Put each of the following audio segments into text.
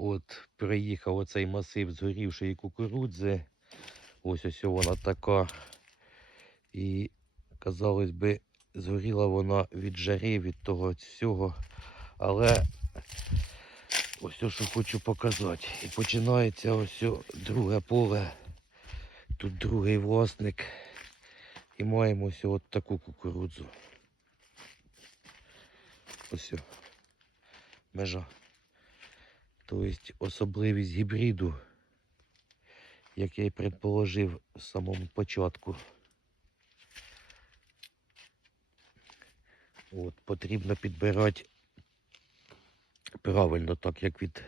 От приїхав оцей масив згорівшої кукурудзи. Ось ось вона така. І, казалось би, згоріла вона від жари, від того всього. Але ось що хочу показати. І починається ось друге поле. Тут другий власник. І маємо ось от таку кукурудзу. Ось. Межа. Тобто особливість гібриду, як я і предположив в самому початку. От, потрібно підбирати правильно, так як від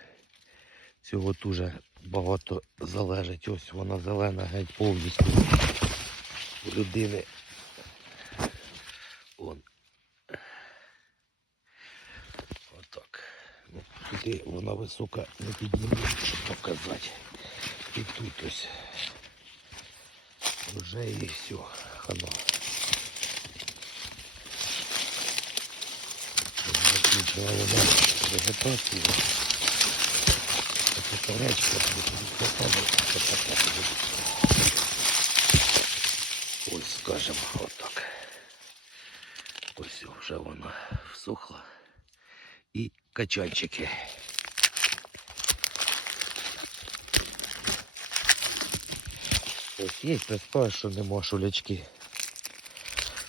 цього дуже багато залежить. Ось вона зелена геть повністю у людини. Ну, туди вона висока не підніме, щоб показати. І тут ось. Вже і все. Хана. Закінчила вона вегетацію. Це перечка, Ось, скажемо, отак. Ось вже вона всохла. І качанчики. Ось є, не скажеш, що нема шулячки.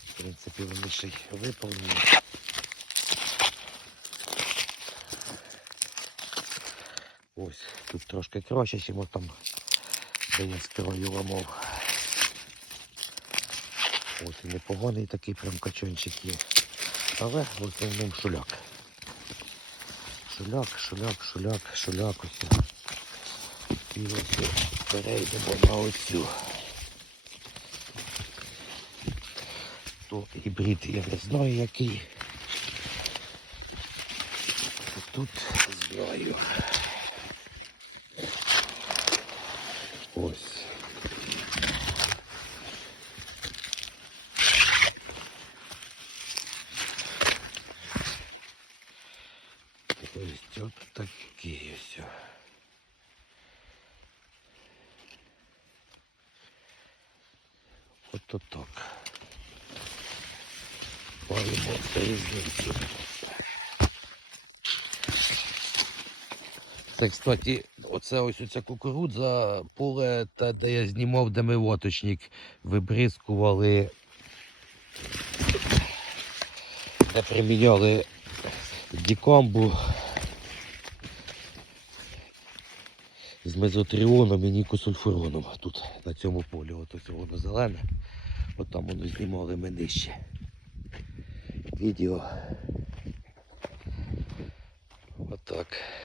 В принципі, вони ще й виповнені. Ось, тут трошки краще, ніж там, де я строю ламав. Ось і непоганий такий прям качанчик є. Але в основному шуляк. Шуляк, шуляк, шуляк, шуляк ось. І ось перейдемо на оцю. То гібрид я не знаю який. Тут знаю. Ось. Ось от такі ось. Ото так. Маємо різницю. Це, кстати, оце ось оця кукурудза, поле, та, де я знімав, де ми лоточник вибризкували, де приміняли дікамбу з мезотріоном і нікосульфуроном. Тут на цьому полі, от ось воно зелене, от там воно знімали ми нижче. Відео. Отак.